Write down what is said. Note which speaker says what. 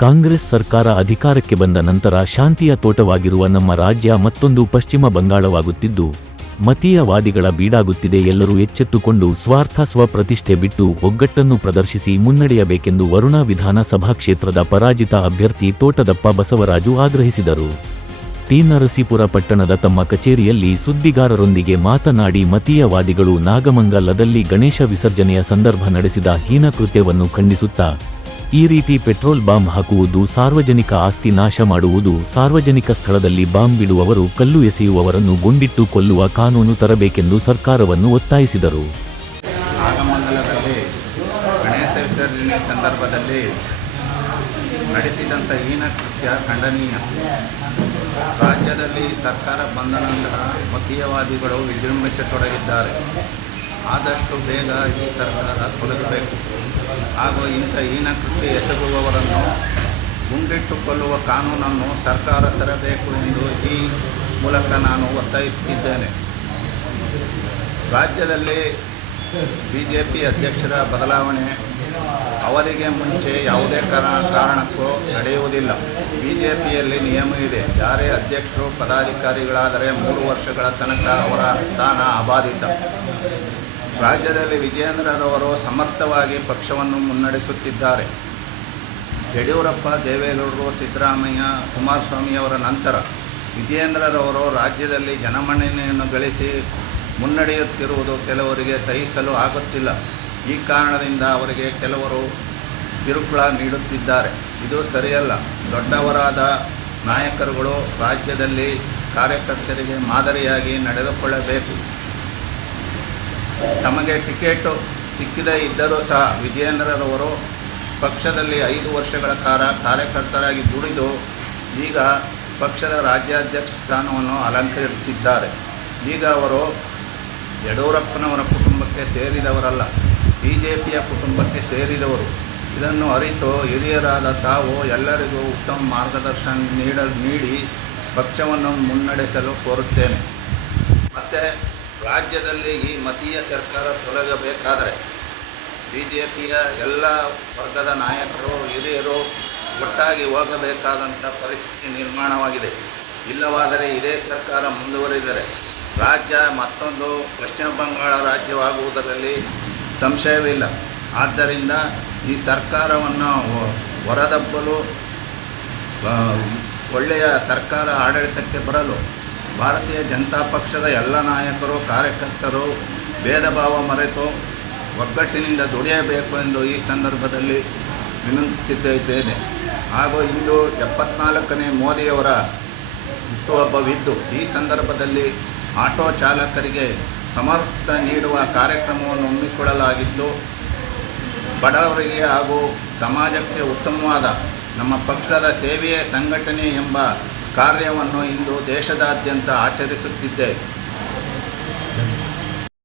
Speaker 1: ಕಾಂಗ್ರೆಸ್ ಸರ್ಕಾರ ಅಧಿಕಾರಕ್ಕೆ ಬಂದ ನಂತರ ಶಾಂತಿಯ ತೋಟವಾಗಿರುವ ನಮ್ಮ ರಾಜ್ಯ ಮತ್ತೊಂದು ಪಶ್ಚಿಮ ಬಂಗಾಳವಾಗುತ್ತಿದ್ದು, ಮತೀಯವಾದಿಗಳ ಬೀಡಾಗುತ್ತಿದೆ ಎಲ್ಲರೂ ಎಚ್ಚೆತ್ತುಕೊಂಡು ಸ್ವಾರ್ಥ ಸ್ವಪ್ರತಿಷ್ಠೆ ಬಿಟ್ಟು ಒಗ್ಗಟ್ಟನ್ನು ಪ್ರದರ್ಶಿಸಿ ಮುನ್ನಡೆಯಬೇಕೆಂದು ವರುಣಾ ವಿಧಾನಸಭಾ ಕ್ಷೇತ್ರದ ಪರಾಜಿತ ಅಭ್ಯರ್ಥಿ ತೋಟದಪ್ಪ ಬಸವರಾಜು ಆಗ್ರಹಿಸಿದರು. ಟಿ. ನರಸೀಪುರ ಪಟ್ಟಣದ ತಮ್ಮ ಕಚೇರಿಯಲ್ಲಿ ಸುದ್ದಿಗಾರರೊಂದಿಗೆ ಮಾತನಾಡಿ ಮತೀಯವಾದಿಗಳು ನಾಗಮಂಗಲದಲ್ಲಿ ಗಣೇಶ ವಿಸರ್ಜನೆಯ ಸಂದರ್ಭ ನಡೆಸಿದ ಹೀನ ಕೃತ್ಯವನ್ನು ಖಂಡಿಸುತ್ತಾ ಈ ರೀತಿ ಪೆಟ್ರೋಲ್ ಬಾಂಬ್ ಹಾಕುವುದು ಸಾರ್ವಜನಿಕ ಆಸ್ತಿ ನಾಶ ಮಾಡುವುದು ಸಾರ್ವಜನಿಕ ಸ್ಥಳದಲ್ಲಿ ಬಾಂಬ್ ಬಿಡುವವರು ಕಲ್ಲು ಎಸೆಯುವವರನ್ನು ಗುಂಡಿಟ್ಟು ಕೊಲ್ಲುವ ಕಾನೂನು ತರಬೇಕೆಂದು ಸರ್ಕಾರವನ್ನು ಒತ್ತಾಯಿಸಿದರು.
Speaker 2: ಸಂದರ್ಭದಲ್ಲಿ ನಡೆಸಿದಂಥ ಹೀನ ಕೃತ್ಯ ಖಂಡನೀಯ. ರಾಜ್ಯದಲ್ಲಿ ಸರ್ಕಾರ ಬಂದ ನಂತರ ಮತೀಯವಾದಿಗಳು ವಿಜೃಂಭಿಸತೊಡಗಿದ್ದಾರೆ. ಆದಷ್ಟು ಬೇಗ ಈ ಸರ್ಕಾರ ತೊಲಗಬೇಕು. ಹಾಗೂ ಇಂಥ ಹೀನ ಕೃಷಿ ಎಸಗುವವರನ್ನು ಗುಂಡಿಟ್ಟು ಕೊಲ್ಲುವ ಕಾನೂನನ್ನು ಸರ್ಕಾರ ತರಬೇಕು ಎಂದು ಈ ಮೂಲಕ ನಾನು ಒತ್ತಾಯಿಸುತ್ತಿದ್ದೇನೆ. ರಾಜ್ಯದಲ್ಲಿ ಬಿ ಜೆ ಪಿ ಅಧ್ಯಕ್ಷರ ಬದಲಾವಣೆ ಅವಧಿಗೆ ಮುಂಚೆ ಯಾವುದೇ ಕಾರಣ, ಕಾರಣಕ್ಕೂ ನಡೆಯುವುದಿಲ್ಲ. ಬಿ ಜೆ ಪಿಯಲ್ಲಿ ನಿಯಮ ಇದೆ. ಯಾರೇ ಅಧ್ಯಕ್ಷರು, ಪದಾಧಿಕಾರಿಗಳಾದರೆ ಮೂರು ವರ್ಷಗಳ ತನಕ ಅವರ ಸ್ಥಾನ ಅಬಾಧಿತ. ರಾಜ್ಯದಲ್ಲಿ ವಿಜಯೇಂದ್ರರವರು ಸಮರ್ಥವಾಗಿ ಪಕ್ಷವನ್ನು ಮುನ್ನಡೆಸುತ್ತಿದ್ದಾರೆ. ಯಡಿಯೂರಪ್ಪ, ದೇವೇಗೌಡರು, ಸಿದ್ದರಾಮಯ್ಯ, ಕುಮಾರಸ್ವಾಮಿಯವರ ನಂತರ ವಿಜಯೇಂದ್ರರವರು ರಾಜ್ಯದಲ್ಲಿ ಜನಮನ್ನಣೆಯನ್ನು ಗಳಿಸಿ ಮುನ್ನಡೆಯುತ್ತಿರುವುದು ಕೆಲವರಿಗೆ ಸಹಿಸಲು ಆಗುತ್ತಿಲ್ಲ. ಈ ಕಾರಣದಿಂದ ಅವರಿಗೆ ಕೆಲವರು ಕಿರುಕುಳ ನೀಡುತ್ತಿದ್ದಾರೆ. ಇದು ಸರಿಯಲ್ಲ. ದೊಡ್ಡವರಾದ ನಾಯಕರುಗಳು ರಾಜ್ಯದಲ್ಲಿ ಕಾರ್ಯಕರ್ತರಿಗೆ ಮಾದರಿಯಾಗಿ ನಡೆದುಕೊಳ್ಳಬೇಕು. ತಮಗೆ ಟಿಕೆಟು ಸಿಕ್ಕಿದೇ ಇದ್ದರೂ ಸಹ ವಿಜಯೇಂದ್ರರವರು ಪಕ್ಷದಲ್ಲಿ ಐದು ವರ್ಷಗಳ ಕಾಲ ಕಾರ್ಯಕರ್ತರಾಗಿ ದುಡಿದು ಈಗ ಪಕ್ಷದ ರಾಜ್ಯಾಧ್ಯಕ್ಷ ಸ್ಥಾನವನ್ನು ಅಲಂಕರಿಸಿದ್ದಾರೆ. ಈಗ ಅವರು ಯಡಿಯೂರಪ್ಪನವರ ಕುಟುಂಬಕ್ಕೆ ಸೇರಿದವರಲ್ಲ ಬಿ ಜೆ ಪಿಯ ಕುಟುಂಬಕ್ಕೆ ಸೇರಿದವರು. ಇದನ್ನು ಅರಿತು ಹಿರಿಯರಾದ ತಾವು ಎಲ್ಲರಿಗೂ ಉತ್ತಮ ಮಾರ್ಗದರ್ಶನ ನೀಡ, ನೀಡಿ ಪಕ್ಷವನ್ನು ಮುನ್ನಡೆಸಲು ಕೋರುತ್ತೇನೆ. ಮತ್ತು ರಾಜ್ಯದಲ್ಲಿ ಈ ಮತೀಯ ಸರ್ಕಾರ ತೊಲಗಬೇಕಾದರೆ ಬಿ ಜೆ ಪಿಯ ಎಲ್ಲ ವರ್ಗದ ನಾಯಕರು, ಹಿರಿಯರು ಒಟ್ಟಾಗಿ ಹೋಗಬೇಕಾದಂಥ ಪರಿಸ್ಥಿತಿ ನಿರ್ಮಾಣವಾಗಿದೆ. ಇಲ್ಲವಾದರೆ ಇದೇ ಸರ್ಕಾರ ಮುಂದುವರಿದರೆ ರಾಜ್ಯ ಮತ್ತೊಂದು ಪಶ್ಚಿಮ ಬಂಗಾಳ ರಾಜ್ಯವಾಗುವುದರಲ್ಲಿ ಸಂಶಯವಿಲ್ಲ. ಆದ್ದರಿಂದ ಈ ಸರ್ಕಾರವನ್ನು ಹೊರದಬ್ಬಲು ಒಳ್ಳೆಯ ಸರ್ಕಾರ ಆಡಳಿತಕ್ಕೆ ಬರಲು ಭಾರತೀಯ ಜನತಾ ಪಕ್ಷದ ಎಲ್ಲ ನಾಯಕರು, ಕಾರ್ಯಕರ್ತರು ಭೇದ ಭಾವ ಮರೆತು ಒಗ್ಗಟ್ಟಿನಿಂದ ದುಡಿಯಬೇಕು ಎಂದು ಈ ಸಂದರ್ಭದಲ್ಲಿ ವಿನಂತಿಸುತ್ತಿದ್ದೇನೆ ಹಾಗೂ ಇಂದು ಎಪ್ಪತ್ನಾಲ್ಕನೇ ಮೋದಿಯವರ ಹುಟ್ಟುಹಬ್ಬವಿದ್ದು, ಈ ಸಂದರ್ಭದಲ್ಲಿ ಆಟೋ ಚಾಲಕರಿಗೆ ಸಮರ್ಥ ನೀಡುವ ಕಾರ್ಯಕ್ರಮವನ್ನು ಹಮ್ಮಿಕೊಳ್ಳಲಾಗಿದ್ದು, ಬಡವರಿಗೆ ಹಾಗೂ ಸಮಾಜಕ್ಕೆ ಉತ್ತಮವಾದ ನಮ್ಮ ಪಕ್ಷದ ಸೇವೆಯೇ ಸಂಘಟನೆ ಎಂಬ ಕಾರ್ಯವನ್ನು ಇಂದು ದೇಶದಾದ್ಯಂತ ಆಚರಿಸುತ್ತಿದ್ದೇವೆ.